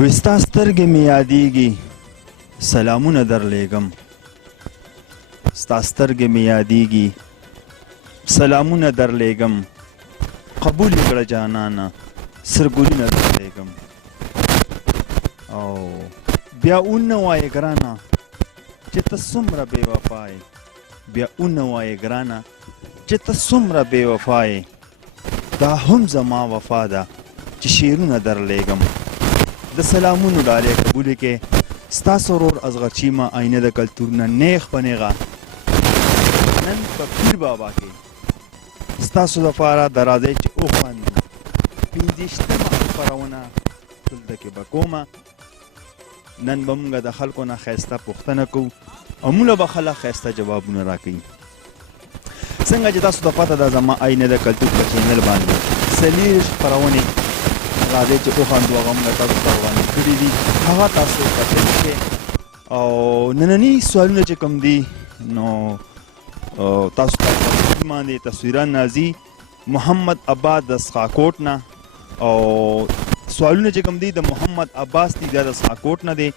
وی ستا سترګې مې یادېږي سلامونه درلیږم ستا سترګې مې یادېږي سلامونه درلیږم قبول یې کړه جانانه سرګلونه درلیږم او بیا ونه وایې ګرانه چې ته څومره بې وفا یې بیا ونه وایې ګرانه چې ته څومره بې وفا یې دا هم زما وفا ده چې شعرونه درلیږم د سلامونو ډالۍ قبولې کې ستاسو ورور اصغر چیمه آینه د کلتور نه نیغ په نیغه نن په پیر بابا کې ستاسو لپاره د راځئ چې وخواندو 15مه خپرونه دلته کې به کومه نن به موږ د خلکو نه ښایسته پوښتنه کوو او موږ به خلک ښایسته جوابونه راکوي څنګه چې تاسو ته پته ده زما آینه د کلتور په چینل باندې 40 خپرونې راځئ چې وخواندو هغه موږ تاسو ته وړاندې کړي دي هغه تاسو کتلی شئ او ننني سوالونه چې کوم دي نو تاسو ته په باندې تصویران نازي محمد عباس د سخاکوټ نه او سوالونه چې کوم دي د محمد عباس دي دا د سخاکوټ نه دی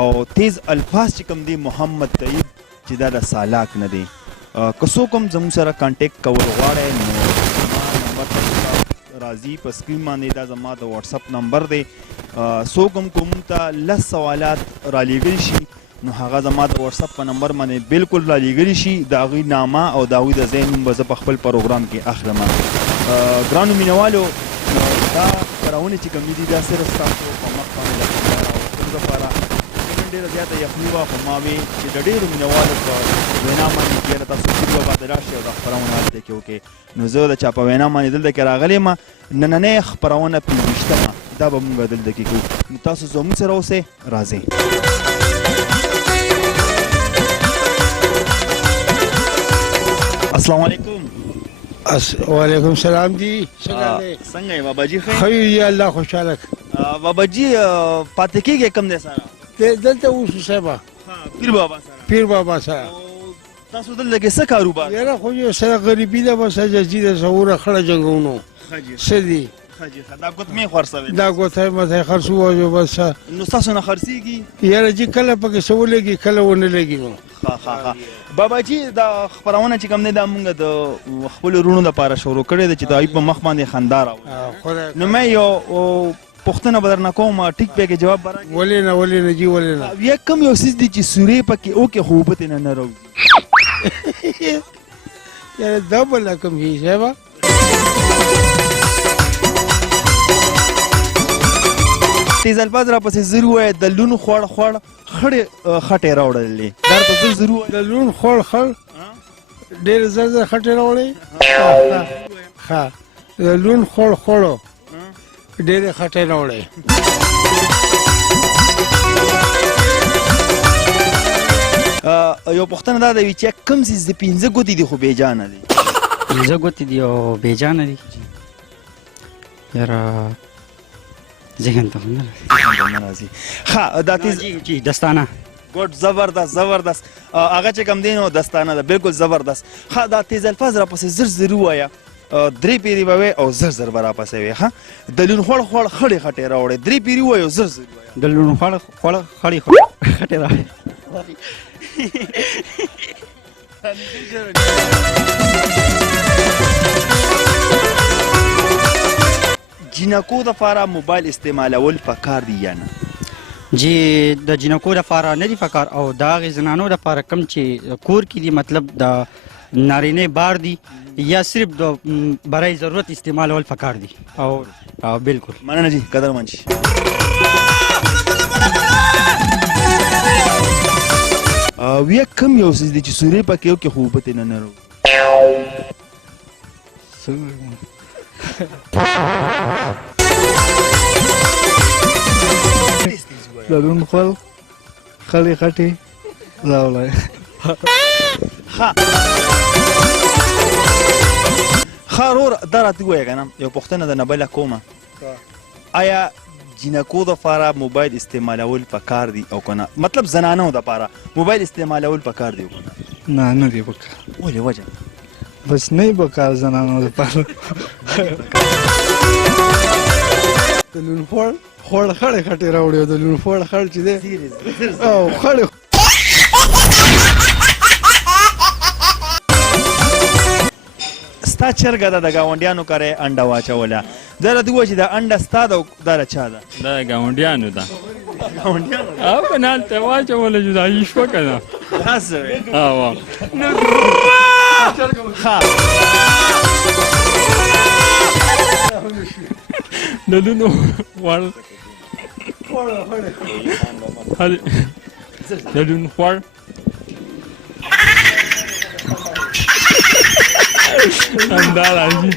او تیز الفاظ چې کوم دي محمد طیب چې دا د سالاک نه دی که څوک هم زموږ سره کانټیکټ کول غواړئ نو زما نمبر راځي په سکرین باندې دا زما د واتساپ نمبر دی څوک هم که موږ ته 10 سوالات رالیږلی شي نو هغه زما د واتساپ په نمبر باندې بالکل رالیږلی شي د هغوی نامه او د هغوی د ځای نوم به زه په خپل پروګرام کې اخلم ګرانو مینوالو دا خپرونې چې کومې دي دا صرف ستاسو په مخ باندې د راوستلو لپاره نن ډېره زیاته یخني وه خو ما وې چې د ډېرو مینوالو په وینا باندې کېله تاسو پیر بابا ته راشئ او دا خپرونه هلته کې وکړئ نو زه د چا په وینا باندې دلته کې راغلی یم نننۍ خپرونه 15مه دا به موږ دلته کې کوو نو تاسو زموږ سره اوسئ راځئ السلام علیکم وعلیکم السلام جی څنګه یې بابا جي ښه یې الله خوشحاله بابا جي پاتې کېږئ کوم دی سره دلته اوسو صاحبه پیر بابا سره پیر بابا سره تاسو دلته کې څه کاروبار یاره خو یو سره غریبي ده بس جزي ده سوره خړه جنګونو څه دي دا ګوتمې خرڅوي دا ګوتې مته خرڅو وایو بس نو تاسو نه خرڅېږي یاره جي کله پکې څه ولګي کله ونه لګي نو ښه بابا جي دا خپرونه چې کوم دی دا موږ د خپلو وروڼو دپاره شروع کړې ده چې د هغوی په مخ باندې خندا راوړي نو مې یو پوښتنه به درنه کوم ټیک پې کې جواب به راکړي ولې نه جي ولې نه بیا کوم یو څیز دی چې سورې پکې وکړې خو اوبه ترې نه راوځي یاره دا بله کوم شي صاحبه تیز الفاظ را پسې زر ووایه د لون خوړ خړې خټې راوړلې دا ته زر زر ووایه د لون خوړ ډېر زر خټې راوړې ښه د لون خوړو ډېرې خټې راوړې یو پوښتنه دا ده چې کوم څیز د 15 ګوتې دي خو بېجانه دي 15 ګوتې دي او بېجانه دي یاره ذهن ته نه راځي ښه دا تیز جی دستانه ګډ زبردست هغه چې کوم دی نو دستانه ده بالکل زبردست ښه دا تیز الفاظ را پسې زر زر ووایه 3 پیرې به وایې او زر به را پسې وایې ښه د لون خوړ خړې خټې راوړې 3 پیرې ووایه او زر وایه د لون خوړ خړې خټې راوړې جینکو دپاره موبایل استعمالول پکار دي یا نه جی د جینکو دپاره نه دي پکار او د هغې زنانو دپاره کم چې کور کې دي مطلب د نارینه بار دي یا صرف د برای ضرورت استعمالول پکار دي او بالکل مننه جی قدرمن شي بیا کوم یو څیز دی چې سورې پکې وکړې خو اوبه ترې نه راوځي د لون خوړ خړې خټې راوړې ښه ورور دا راته ووایه که نه یو پوښتنه د نه بله کومه آیا جینکو دپاره موبایل استعمالول پکار دي او که نه مطلب زنانو دپاره موبایل استعمالول پکار دي او که نه نه دي پکار ولې وجه بس نه یې پکار زنانو دپاره د لون خوړ خړې خټې راوړې او د لون خوړ خړ چې دی او خړې ستا چرګه ده د ګاونډیانو کره انډه واچوله دا راته ووایه چې دا انډه ستا ده او دا د چا ده دا ګاونډیانو ده ګاونډیانو ده او که نه هلته واچوله جدایي شوه که نه داسې وې او د لونو خوړ د لون خوړ خندا راځي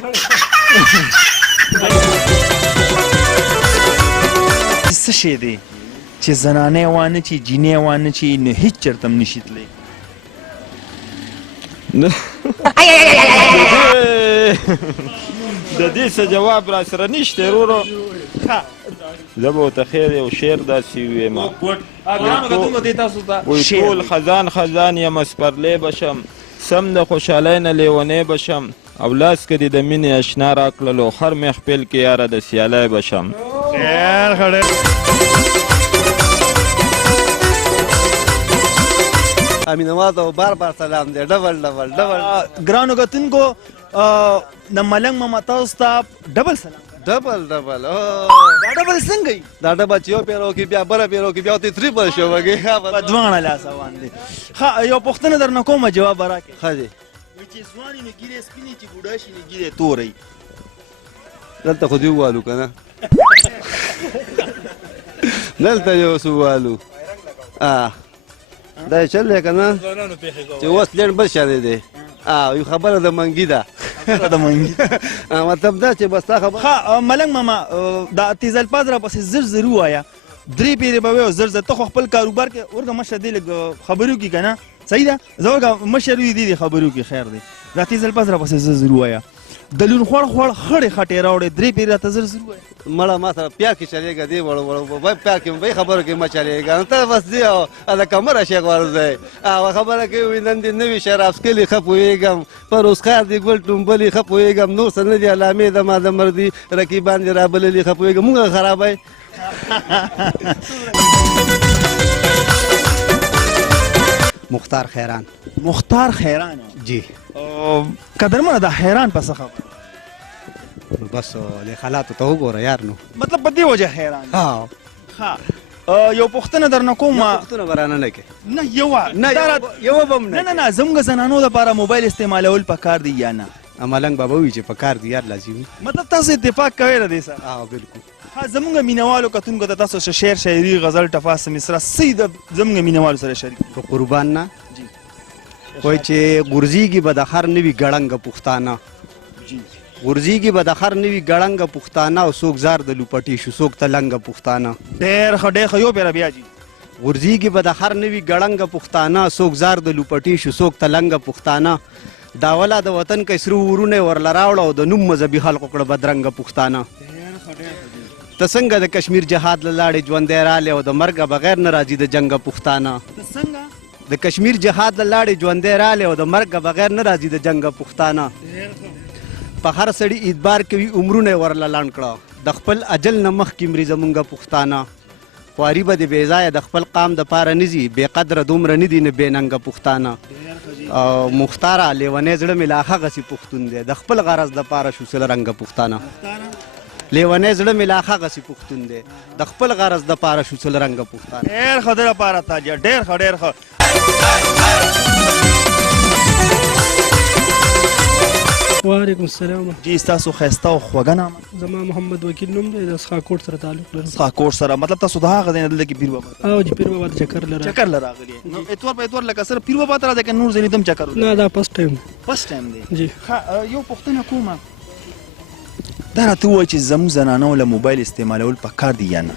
څه شی دی چې زنانې وانه چي جینې وانه چي نو هیڅ چېرته هم نشي تللی د دې څه جواب را سره نشته ورورو زه به ورته خیر یو شعر داسې ویم وایي ټول خزان خزان یم سپرلی بشم سم د خوشحالۍ نه لیونی بشم او لاس که دې د مینې اشنا راکړلو خر مې خپل کې یاره د سیالی بشم امینواد او بار سلام دی ډبل ګرانو کتونکو د ملنګ ماما تاسو ته ډبل سلام ډبل دا ډبل څنګه وي دا ډبل چې یو پیرو کې بیا بله پیرو کې بیا ته تریپل شو وګي په دواړه لاس روان دي ښه یو پوښتنه درنه کومه جواب به راکړې ښه دی چې ځوان یې نو ګیرې سپینې چې بوډا شي نو ګیرې تورې دلته خو دې ووالو که نه دلته یې اوس ووالو دا یې چل دی که نه چې اوس لینډ بل شانې دی یو خبره د منګي ده د منګي مطلب دا چې بس تا خبره ښه ملنګ ماما دا تیز الفاظ را پسې زر زر ووایه درې پیرې به وې او زر زر ته خو خپل کاروبار کې ورګه مشر دی لږ خبرو کې که نه صحیح ده زه ورګه مشر وي دي خبرو کې خیر دی دا تیز الفاظ را پسې زر زر ووایه د لون خوړ خړې خټې راوړې درې پیرې راته زر زر ووایه مړه ما سره پیا کې چلېږه دی وړو پیا کې بی خبرو کې مه چلېږه نو ته بس دی او د کمره شیخ ورځی خبره کوي وایي نن دې نوي شراب څکلي ښه پوهېږم پر اوسخار دې ګل ټومبلي ښه پوهېږم نور څه نه دي علامې زما د مردي رقیبان دې رابللي ښه پوهېږم مونږ خرابی مختار خیران مختار خیران جی قدرمنه دا حیران په څه خبره بس د حالاتو ته وګوره یار نو مطلب په دې وجه حیران ها ښه یو پوښتنه درنه کوم پوښتنه به رانه نه کوې نه یوه به هم نه زموږ زنانو دپاره موبایل استعمالول پکار دی یا نه ملنګ بابا وایي چې په کار دی یار لازمي مطلب تاسو اتفاق کوئ له دې سره بالکل زموږ مینوالو کتونکو ته تاسو شعر شاعري غزل ټپاس مصره څه د زموږ مینوالو سره شریک په قربان نه وایي چې غورځېږي به د هر نوي ګړنګه پښتانه غورځېږي به د هر نوي ګړنګه پښتانه او څوک زار د لوپټې شو څوک تلنګه پښتانه ډېر ښه یو پیره بیا جي غورځېږي به د هر نوي ګړنګه پښتانه څوک زار د لوپټې شو څوک تلنګه پښتانه داوله د وطن کې سرو ورونه ورله راوړه او د نوم مذهبي خلقو کړه بدرنګه پښتانه ته څنګه د کشمیر جهاد له لاړې ژوندی رالی او د مرګه بغیر نه راځي د جنګه پښتانه د کشمیر جهاد له لاړې ژوندی رالی او د مرګه بغیر نه راځي د جنګه پښتانه په هر سړي اعتبار کوي عمرونه یې ورله لنډ کړه د خپل اجل نه مخکې مري زمونږه پښتانه خواري به د بې ځایه د خپل قام دپاره نه ځي بې قدره دومره نه دي نه بې ننګه پښتانه او مختاره لیونی زړه مې لا هغسې پښتون دی د خپل غرض دپاره شو سله رنګه پښتانه لیونی زړه مې لا هغسې پښتون دی د خپل غرض دپاره شو څه له رنګه پښتانه ډېر ښه د لپاره تاجه ډېر ښه وعلیکم السلام جی ستاسو ښایسته او خوږه نامه زما محمد وکیل نوم دی د څښاکوټ سره تعلق لرم څښاکوټ سره مطلب تاسو د هغه ځای نه دلته کې پیر بابا او چې پیر بابا ته چکر له راغلی نو اتوار په اتوار لکه سره پیر بابا ته راځئ که نور ځای لیدم چکر نه دا فرست ټایم دی جی یو پوښتنه کومه دا راته ووایه چې زموږ زنانو له موبایل استعمالول پکار دي یا نه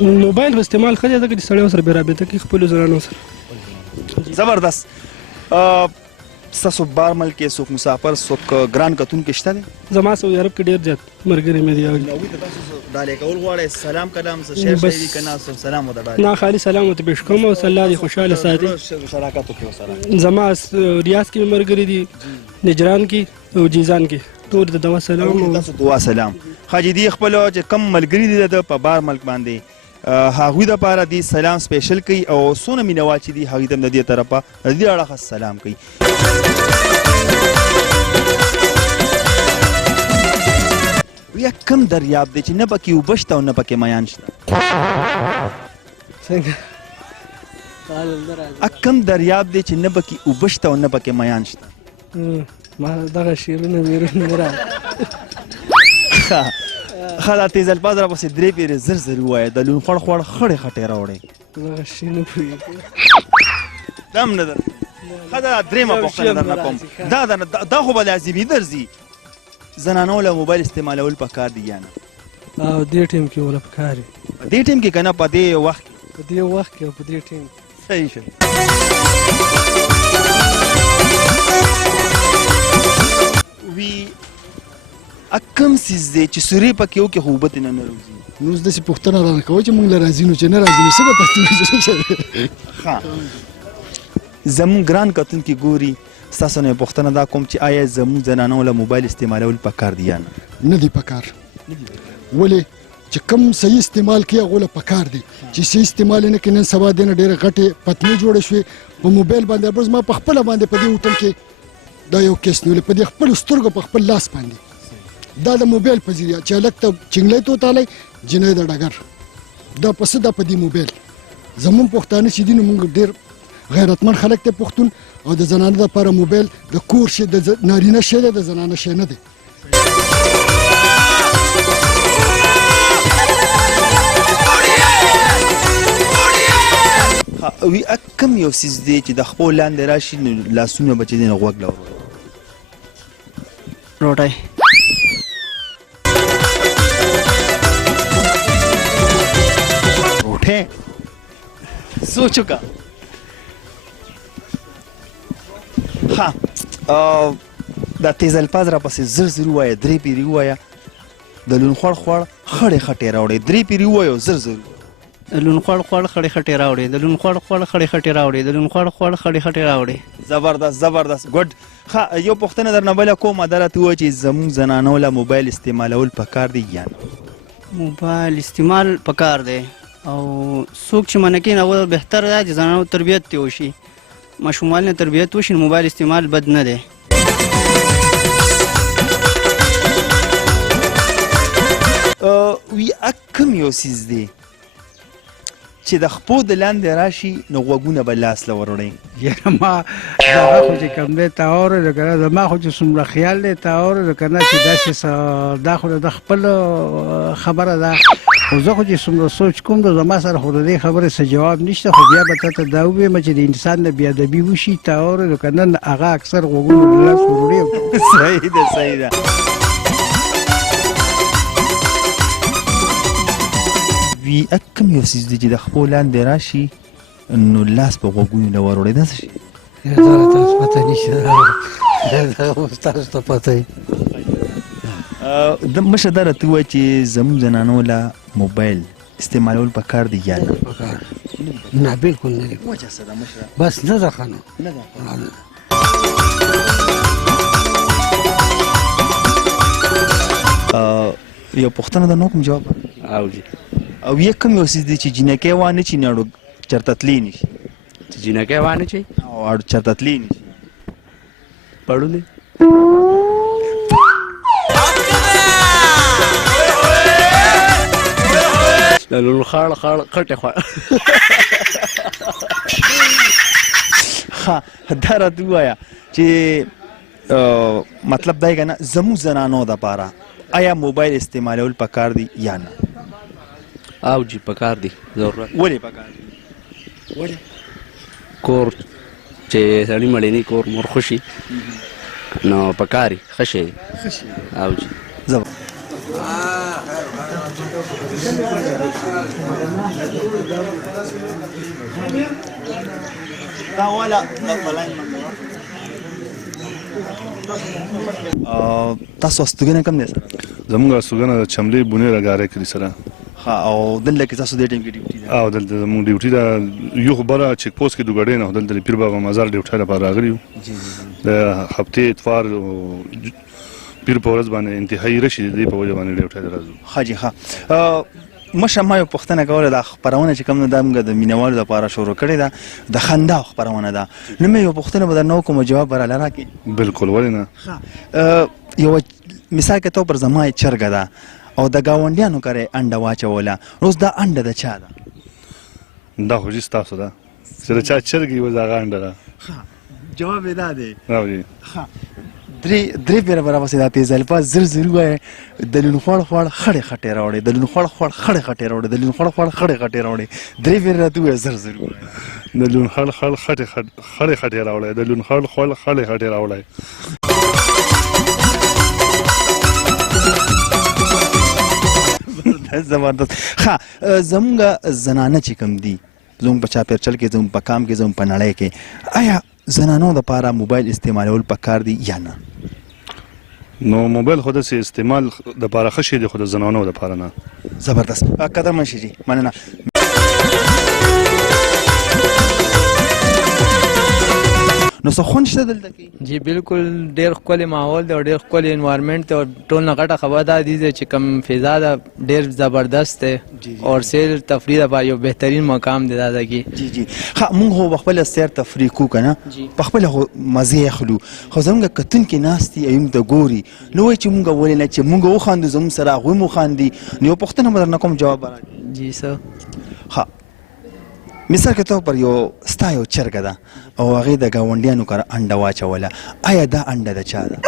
موبایل په استعمال ښه دی ځکه چې سړی ورسره بې رابطه کوي خپلو زنانو سره زبردست ستاسو بار ملک کې څوک مسافر څوک ګران کتونکی شته دی زما سعودي عرب کې ډېر زیات ملګري مې دي هغوی ته تاسو ډالۍ کول غواړئ سلام کلام څه شعر شاعري که نه سلام ورته ډالۍ نه خالي سلام ورته پیش کوم او الله دې خوشحاله ساتي شراکت وکړي ورسره زما ریاض کې مې ملګري دي نجران کې او جیزان کې ټول د دوا سلام او تاسو دعا سلام حاجی دی خپل چې کم ملګری دي د په بار ملک باندې هغوی د پاره دی سلام سپیشل کوي او سونه مینوال چې دي هغوی ته د دې طرفه د دې اړخ سلام کوي ویا کم دریاب دی چې نه پکې اوبه شته او نه پکې میان شته کم دریاب دی چې نه پکې اوبه شته او نه پکې میان شته ما دغه شیرونه میرونه نه را ښه دا تیز الفاظ راپسې درې پیرې زر زر ووایه د لون خوړ خوړ خړې خټې راوړئ دغه شي نه پوهېږم دم نه در ښه دا درېیمه پوښتنه درنه کوم دا خو به لازمي درځي زنانو له موبایل استعمالول پکار دي یا نه او دې ټیم کې ولا پکار په دې ټیم کې که نه په دې وخت کې په دې وخت کې او په دې ټیم صحیح شو وی کم څیز دی چې سورې پکې وکړي خو اوبه ترې نه راوځي نو اوس داسې پوښتنه رانه کوه چې موږ له راځي نو چې نه راځي نو څه به تاسو ښه زموږ ګران کتونکي ګوري ستاسو نه پوښتنه دا کوم چې آیا زموږ زنانو له موبایل استعمالول پکار دي یا نه نه دي پکار ولې چې کم صحیح استعمال کوي هغه له پکار دي چې صحیح استعمال نه کوي نن سبا دې نه ډېرې غټې پتنې جوړې شوې په موبایل باندې بس ما په خپله باندې په دې هوټل کې دا یو کیس نیولې په دې خپلو سترګو په خپل لاس باندې دا د موبایل په ذریعه چې هلک ته چنګلی ته وتالی جنۍ د ډګر دا په څه دا په دې موبایل زموږ پښتانه چې دي نو موږ ډېر غیرتمند خلک دی پښتون او د زنانه دپاره موبایل د کور شی د نارینه شی دی د زنانه شی نه دی وی کم یو څیز دی چې د خپل لاندې راشي نو لاسونه به چې دی نو غوږ له روټۍ روټۍ سوچ وکړه ها دا تیز الفاظ راپسې زر زر ووایه درې پیرې ووایه د لون خوړ خوړ خړې خټې راوړې درې پیرې ووایه او زر زر لون خوړ خوړ خړې خټې راوړې د لون خوړ خوړ خړې خټې راوړې د لون خوړ خوړ خړې خټې راوړې زبردست زبردست ګډ ښه یو پوښتنه درنه بله کومه دا راته ووایه چې زموږ زنانو له موبایل استعمالول پکار دی یا نه موبایل استعمال پکار دی او څوک چې منع کوي نو بهتر دی چې زنانو تربیت ترې وشي ماشومان نه تربیت وشي نو موبایل استعمال بد نه دی وی کم یو څیز دی چې د خپو د لاندې راشي نو غوږونه به لاس له وروړئ یاره ما دغه خو چې کوم دی ته اورېده که نه زما خو چې څومره خیال دی ته اورېده که نه چې داسې دا خو د خپل خبره ده خو زه خو چې څومره سوچ کوم د زما سره خو د دې خبرې څه جواب نشته خو بیا به تا ته دا ووایم چې د انسان نه بېادبي وشي ته اورېده که نه هغه اکثر غوږونه د لاس وروړي صحیح ده صحیح ده وی کم یو څیز دی چې د خپو لاندې راشي نو لاس په غوږونو نه وروړئ دا څه شي دا تاسو پته نشته دا اوس تاسو ته پته وي د مشر دا راته ووایه چې زموږ زنانو له موبایل استعمالول پکار دی یا نه پکار نه بالکل نه دی وجه څه ده مشره بس نه ده ښه نو نه ده یو پوښتنه ده نو کوم جواب او جی او یو کم یو څیز دی چې جینکۍ وانه چي نه اړو چېرته تللی نه شي چې جینکۍ وانه چي او اړو چېرته تللی نه شي پړو دی لون خړ خړ خټه خړ ها دا راته ووایه چې مطلب دا یې که نه زموږ زنانو دپاره آیا موبایل استعمالول پکار دی یا نه او جی پکار دی ضرورت ولې پکار دی ولې کور چې سړی مړی نه کور مور خوشي نو پکاري ښه شی او جی تاسو استوګنه کم دی سره زموږ استوګنه د چملې بونې راګارې کړي سره او دلته کې تاسو دې ټیم کې ډیوټي ده او دلته زموږ ډیوټي ده یو خو بله چیک پوسټ کې دوګړې نه دلته د پیر بابا مزار ډیوټي لپاره راغلي یو د هفتې اتوار پیر په ورځ باندې انتهایی رشي دی په وجه باندې ډېر ټاله راځو. حاجی ها مشه ما یو پوښتنه کوله د خبرونه چې کوم د موږ د مینوالو لپاره شروع کړې ده د خندا خبرونه ده نو مې یو پوښتنه به درنه وکړم جواب به راله راکړې. بالکل ولې نه. یو مثال کې تو پر زما چرګه ده او د ګاونډیانو کرے انډه واچوله روز دا انډه د چا ده؟ دا خو جي ستاسو ده چې د چا چرګ وي هغه انډه ده. جواب یې دا دی. راوړي درې پیره برابر سي دا تیز الفاظ زر وای د لون خوړ خړې خټې راوړي د لون خوړ خړې خټې راوړي د لون خوړ خړې خټې راوړي درې پیره راته وای زر وای د لون خړ خړې خټې راوړي د لون خړ خړې خټې راوړي. زبردست. ښه زموږ زنانه چې کوم دي زموږ په چاپېرچل کې زموږ په کام کې زموږ په نړۍ کې آیا زنانو دپاره موبایل استعمالول پکار دي یا نه؟ نو موبایل خو داسې استعمال دپاره ښه شی دی خو د زنانو دپاره نه. زبردست. قدرمن شي جي مننه. نو څه خوند شته دلته کې؟ جی بالکل ډېر ښکلی ماحول دی او ډېر ښکلی انوایرمنټ دی او ټول نه غټه خبره دا دی چې کوم فضا ده ډېر زبردست دی او سیر تفریح لپاره یو بهترین مقام دی دا کې. جی جی ښه موږ خو په خپله سیر تفریح کوو که نه په خپله خو مزې اخلو خو زموږ کتونکي ناست دي ایوم ته ګوري نو وایي چې موږ ولې نه چې موږ وخاندو زموږ سره هغوی هم وخاندي نو یو پوښتنه به درنه کوم جواب به راکړي. جی څه ښه مثال کې طور پر یو ستا یو چرګه ده او هغې د ګاونډیانو کره انډه واچوله آیا دا انډه د چا ده؟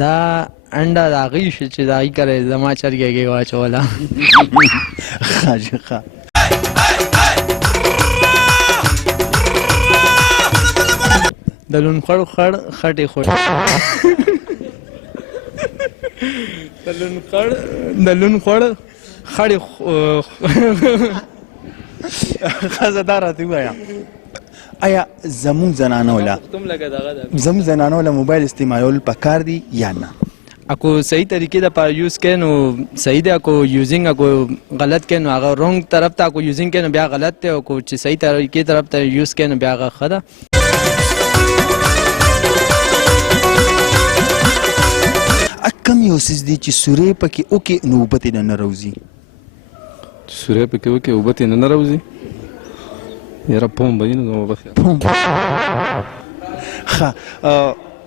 دا انډه د هغوی شو چې د هغوی کره زما چرګې کې واچوله. ښه جي ښه. د لون خړ خټې خور د لون خړ خړې ښځه دا راته ووایه آیا زموږ زنانو له موبایل استعمالول پکار دي یا نه؟ اکو صحیح طریقې د پاره یوز کړي نو صحیح دی اکو یوزینګ اکو غلط کړي نو هغه رونګ طرف ته اکو یوزینګ کړي نو بیا غلط دی او چې صحیح طریقې طرف ته یوز کړي نو بیا هغه ښه ده. کم یو څیز دی چې سورې پکې وکړي نو اوبه ترې نه راوځي؟ سورې پکې وکړي اوبه ترې نه راوځي یاره پوم به وي نو اوبه ښه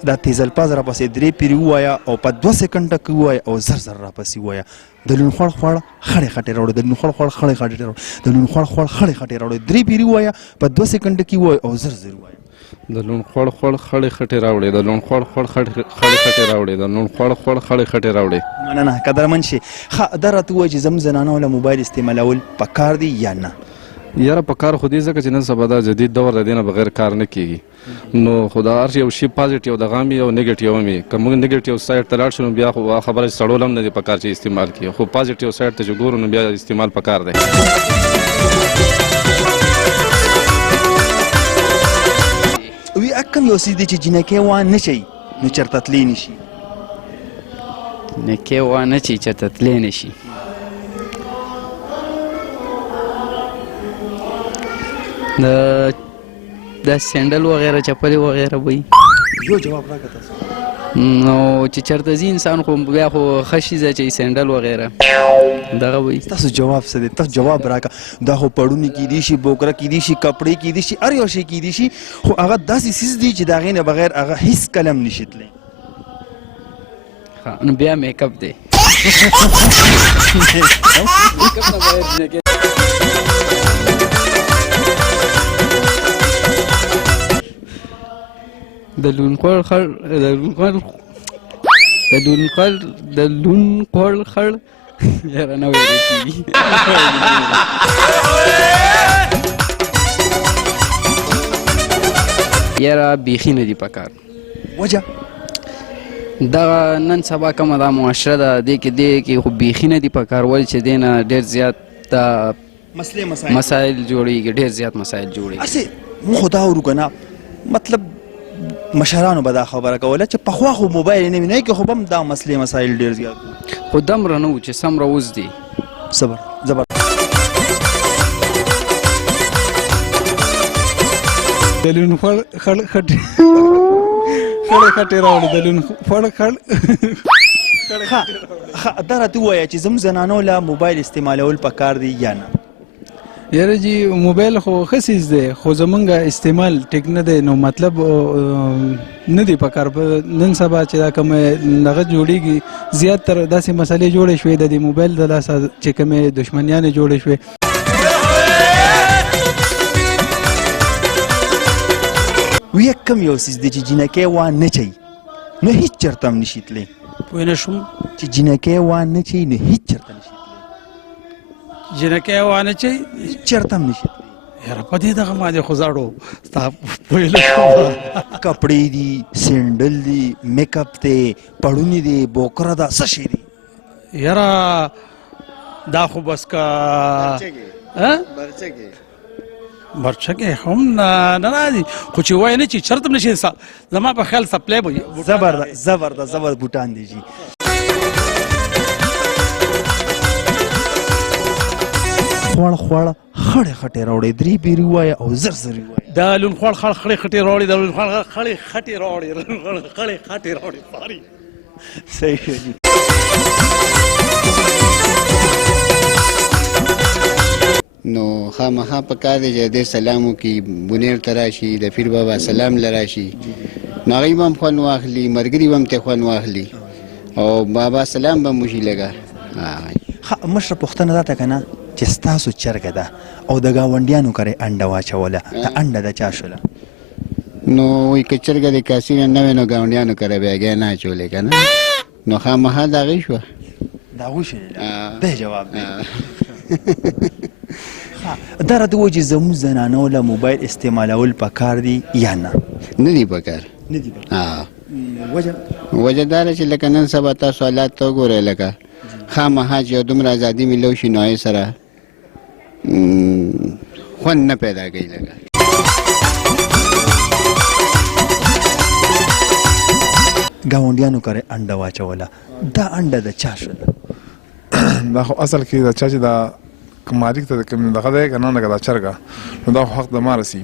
دا تیز الفاظ راپسې درې پیرې ووایه او په 2 سکنډه کې ووایه او زر راپسې ووایه د لون خوړ خړې خټې راوړي د لون خوړ خړې خټې راوړي د لون خوړ خړې خټې راوړي درې پیرې ووایه په 2 سکنډه کې ووایه او زر ووایه د لون خړ خړې خټې راوړي د لون خړ خړې خټې راوړي د لون خړ خړې خټې راوړي. مننه قدرمن شي. ښه دا راته ووایه چې زموږ زنانو له موبایل استعمالول پکار دي یا نه؟ یاره په کار خو دې ځکه چې نن سبا دا جدید دور د دې نه بغیر کار نه کیږي نو خو دا هر یو شي پازیټیو دغه هم او نیګیټیو هم وي که موږ نیګیټیو سایډ ته لاړ شو نو بیا خو خبره سړول هم نه دي پکار چې استعمال کړي خو پازیټیو سایډ ته چې ګورو نو بیا استعمال پکار دی. وی کم یو څیز دی چې جینکۍ وانه شي نو چېرته تللی نه شي؟ جینکۍ وانه شي چېرته تللی نه شي د سینډل وغیره چپلې وغیره به یو جواب راکړه تاسو. نو چې چېرته ځي انسان خو بیا خو ښه شي ځای چې سینډل وغیره دغه به تاسو جواب څه دی؟ تاسو جواب راکړه. دا خو پړونې کیدی شي بوکره کیدی شي کپړې کیدی شي هر یو شی کیدی شي خو هغه داسې څیز دی چې د هغې نه بغیر هغه هیڅ کلم نشي تللی. نو بیا میک اپ دی. د لون خړ یاره نه ویل کېږي. یاره بیخي نه دي پکار. وجه دغه نن سبا کومه دا معاشره ده دې کې خو بیخي نه دي پکار ولې چې دې نه ډېر زیات مسایل جوړېږي ډېر زیات مسایل جوړېږي. هسې موږ خو دا اورو که نه مطلب مشرانو به دا خبره کوله چې پخوا خو موبایل نه وي نه کې خو به هم دا مسلې مسایل ډېر زیات خو دومره نه وو چې څومره اوس دي. د لون خړ خټې خړې خټې راوړي د لون خړ دا راته ووایه چې زموږ زنانو له موبایل استعمالول پکار دي یا نه؟ یاره جی موبایل خو ښه څیز دی خو زمونږ استعمال ټیک نه دی نو مطلب نه دی پکار نن سبا چې دا کومه دغه جوړیږي زیاتره داسې مسلې جوړې شوې د دې موبایل د لاسه چې کومې دښمنیانې جوړې شوې ویه کم یو څیز دی چې جینکۍ وانه چي نو هیڅ چېرته هم نشي تللی پوه نه شوم چې جینکۍ وانه چي نو هیڅ چېرته نشي جنکۍ وانه چي چېرته هم نشي تللی یاره په دې دغه باندې خو زاړو ستا پوه نه کپړې دي سینډل دي میک اپ دی پړونی دی بوکره ده څه شی دی یاره دا خو بس که برچکې هم نه راځي خو چې وایي نه چې چرته نشي زما په خیال سپلی به زبردست بوټان دی جی خوړ خړې خټې راوړې درې بیرې ووایه او زر ووایه دا لون خوړ خړې خټې راوړې دا لون خوړ خړې خټې راوړې خړې خټې راوړې ساري صحیح شو جی نو خامخا په کار دی چې دې سلام وکړي بونیر ته راشي د پیر بابا سلام له راشي نو هغوی به هم خوند واخلي ملګري به هم ترې خوند واخلي او بابا سلام به هم وشي لږه مشره پوښتنه دا ته که نه چې ستاسو چرګه ده او د ګاونډیانو کرې انډه واچوله د انډه د چا شوله نو وایي که چرګه د کاسي نه نه وی نو ګاونډیانو کره به هګۍ نه اچولې که نه نو خامخا د هغې شوه د هغوی شولې ده جواب دی دا راته ووایي چې زموږ زنانو له موبایل استعمالول پکار دي یا نه نه دي پکار وجه دا ده چې لکه نن سبا تاسو حالات ته وګورئ لکه خامخا چې یو دومره ازادي میلو شي نو هغې سره خوند نه پیدا کوي لکه ګاونډیانو کرې انډه واچوله دا انډه د چا شوله دا خو اصل کې د چا چې دا مالک ته کوم دغه دی که نه لکه دا چرګه نو دا خو حق د ما رسي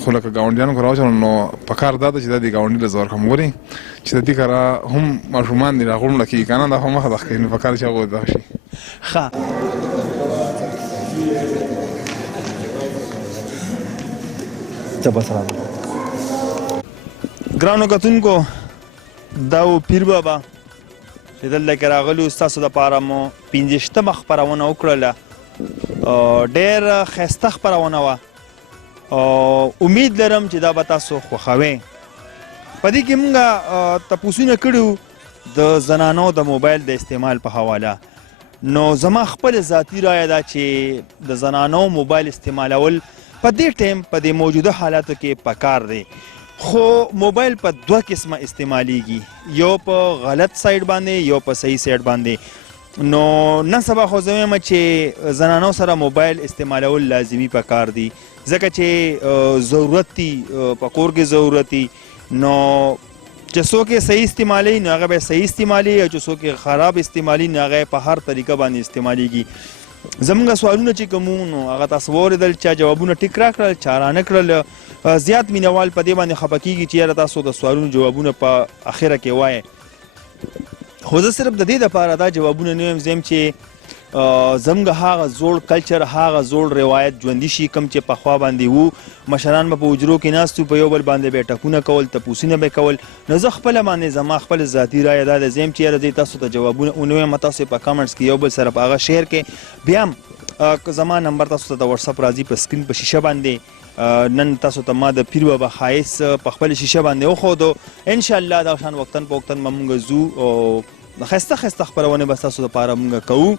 خو لکه ګاونډیانو که راوچلو نو پکار دا ده چې دا د ګاونډي له زور کم ګوري چې د دې کره هم ماشومان دي راغونډه کېږي که نه دا خو مخه دغه کوي نو پکار چې هغوی دغه شي ښه ګرانو کتونکو دا و پیر بابا چې دلته کې راغلي ستاسو دپاره مو 50مه خپرونه وکړله ډېر ښایسته خپرونه وه امید لرم چې دا به تاسو خوښوئ په دې کې مونږ تپوسونه کړي د زنانو د موبایل د استعمال په حواله نو زما خپل ذاتي رایه ده چې د زنانو موبایل استعمالول په دې ټایم په دې موجوده حالاتو کې پکار دی خو موبایل په دوه قسمه استعمالیږي یو په غلط سایډ باندې یو په صحیح سایډ باندې نو نن سبا خو زه وایم چې زنانو سره موبایل استعمالول لازمي پکار دي ځکه چې ضرورت دي په کور کې ضرورت دي نو چې څوک یې صحیح استعمالوي نو هغه به صحیح استعمالي او چې څوک یې خراب استعمالي نو هغه په هر طریقه باندې استعمالیږي زمونږ سوالونه چې کوم نو هغه تاسو واورېدل چا جوابونه ټیک راکړل چا رانه کړل زیات مینوال په دې باندې خفه کېږي چې یاره تاسو د سوالونو جوابونه په اخره کې وایې خو زه صرف د دې دپاره دا جوابونه نه وایم زم چې زموږ هغه زوړ کلچر هغه زوړ روایت ژوندي شي کوم چې پخوا باندې وو مشران به په حجرو کې ناست وو په یو بل باندې به یې ټکونه کول تپوسونه به یې کول نو زه خپله باندې زما خپل ذاتي رایه دا ده زم چې یاره زه تاسو ته جوابونه ونه وایم تاسو په کامنټس کې یو بل سره په هغه شیر کې بیا هم زما نمبر تاسو ته د واتساپ راځي په سکرین په شیشه باندې نن تاسو ته ما د پیر بابا ښایست په خپل شیشه باندې وښودو انشاءالله دا شان وقتن په وقتن به مونږ ځو او ښایسته ښایسته خپرونې به ستاسو دپاره مونږ کوو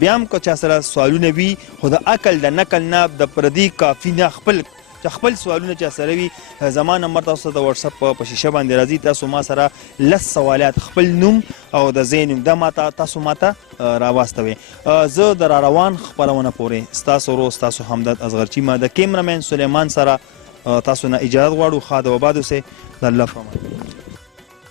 بیا هم که چا سره سوالونه وي خو د عقل د نقل نه د پردي کافي نه خپل سوالونه چا سره وي زما نمبر تاسو ته د واتساپ په شیشه باندې راځي تاسو ما سره 10 سوالات خپل نوم او د ځای نوم دا تاسو ماته راواستوئ زه د راروان خپرونه پورې ستاسو ورور ستاسو همدرد اصغرچي ما د کیمرامین سلیمان سره تاسو نه اجازه غواړو ښه د وباد اوسئ د الله په امان